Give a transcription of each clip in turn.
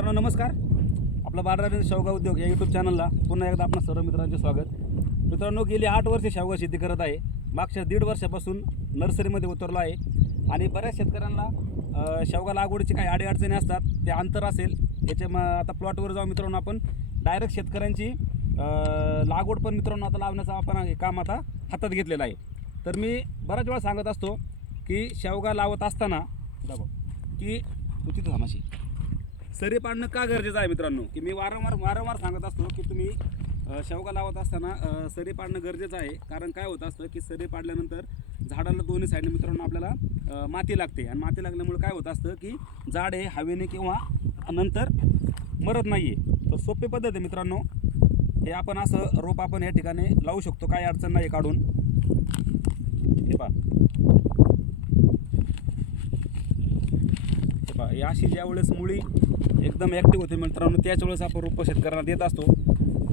मित्रांनो नमस्कार. आपला बाडराने शेवगा उद्योग या यूट्यूब चॅनलला पुन्हा एकदा आपण सर्व मित्रांचे स्वागत. मित्रांनो गेली आठ वर्ष शेवगा शेती करत आहे. मागच्या दीड वर्षापासून नर्सरीमध्ये उतरलो आहे. आणि बऱ्याच शेतकऱ्यांना शेवगा लागवडीची काही अडीअडचणी असतात ते अंतर असेल. याच्या मग आता प्लॉटवर जाऊ मित्रांनो आपण. डायरेक्ट शेतकऱ्यांची लागवड पण मित्रांनो आता लावण्याचं आपण हे काम आता हातात घेतलेलं आहे. तर मी बऱ्याच वेळा सांगत असतो की शेवगा लावत असताना दाखव की तू तिथं थांबाशी सरी पाडणं का गरजेचं आहे मित्रांनो? की मी वारंवार वारंवार सांगत असतो की तुम्ही शेवगा लावत असताना सरी पाडणं गरजेचं आहे. कारण काय होत असतं की सरी पाडल्यानंतर झाडाला दोन्ही साईडने मित्रांनो आपल्याला माती लागते. आणि माती लागल्यामुळे काय होत असतं की झाड हे हवेने किंवा नंतर मरत नाही आहे तर सोपी पद्धत आहे मित्रांनो. हे आपण असं रोप आपण या ठिकाणी लावू शकतो. काय अडचण नाही काढून. हे पा अशी ज्यावेळेस मुळी एकदम ॲक्टिव्ह होते मित्रांनो त्याच वेळेस आपण रोपं शेतकऱ्यांना देत असतो.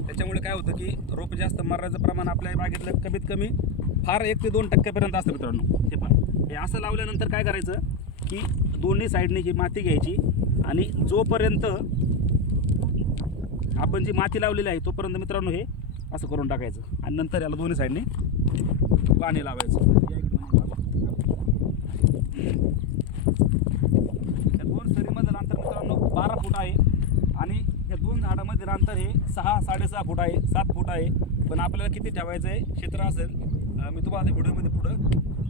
त्याच्यामुळे काय होतं की रोप जास्त मरण्याचं प्रमाण आपल्या बागेतलं कमीत कमी फार एक ते दोन टक्क्यापर्यंत असतं मित्रांनो. हे पहा. हे असं लावल्यानंतर काय करायचं की दोन्ही साईडने ही माती घ्यायची आणि जोपर्यंत आपण जी माती लावलेली आहे तोपर्यंत मित्रांनो हे असं करून टाकायचं. आणि नंतर याला दोन्ही साईडने पाणी लावायचं या इकडे पाणी लावा. या दोन सरीमधलं अंतर मित्रांनो बारा फूट आहे आणि या क्षेत्र अंतर हे सहा साडेसहा फूट आहे सात फूट आहे. पण आपल्याला किती ठेवायचं आहे क्षेत्र असेल. मी तुम्हाला व्हिडिओमध्ये पुढं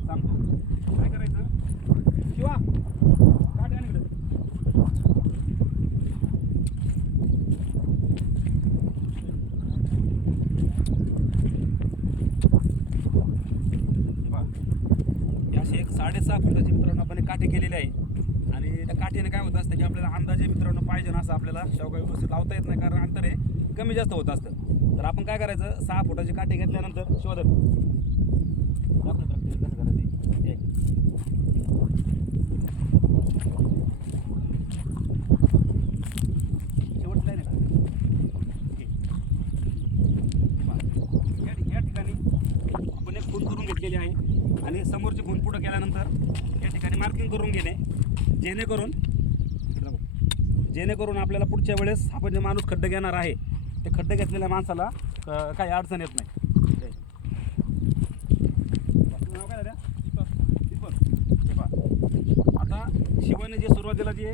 सांगतो. काय करायचं? शिवा. काढ आणि अशी एक साडेसहा फुटाची मित्रांनो आपण काठी केलेली आहे. आणि त्या काठीने काय होत असतं की आपल्याला अंदाजे मित्रांनो पाहिजे ना असं आपल्याला शेवगा व्यवस्थित लावता येत नाही कारण अंतर हे कमी जास्त होत असतं. तर आपण काय करायचं? सहा फुटाची काठी घेतल्यानंतर शोधत. कसं करायचं आहे का? या ठिकाणी आपण एक खून करून घेतलेली आहे. आणि समोरची खून पुढं केल्यानंतर या ठिकाणी मार्किंग करून घेणे. जेणेकरून जेणेकरून आपल्याला पुढच्या वेळेस आपण जे माणूस खड्डे घेणार आहे ते खड्डे घेतलेल्या माणसाला काही अडचण येत नाही. आता शिवाने जे सुरुवातीला जी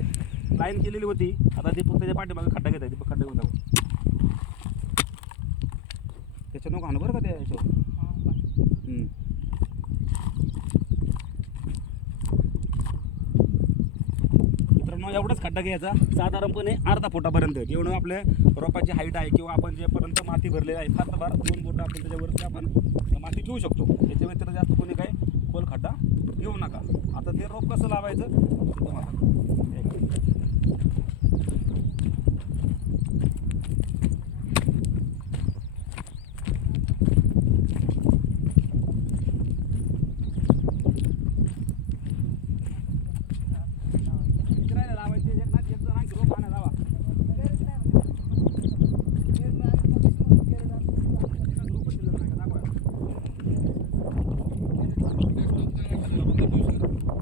लाईन केलेली होती आता दीपक त्याच्या पाठीमागे खड्डा घेत आहे दीपक खड्डा घेऊन जाऊ त्याच्या नको आणू बरं का त्या याच्यावर हम्म. मित्रांनो एवढाच खड्डा घ्यायचा. साधारणपणे अर्धा फुटापर्यंत. जेवढं आपल्या रोपाची हाईट आहे किंवा आपण जेपर्यंत माती भरलेली आहे फार तर फार दोन बोटं आपण त्याच्यावरती आपण माती घेऊ शकतो. याच्या व्यतिरिक्त जास्त कोणी काही खोल खड्डा घेऊ नका. आता ते रोप कसं लावायचं? तुम्हाला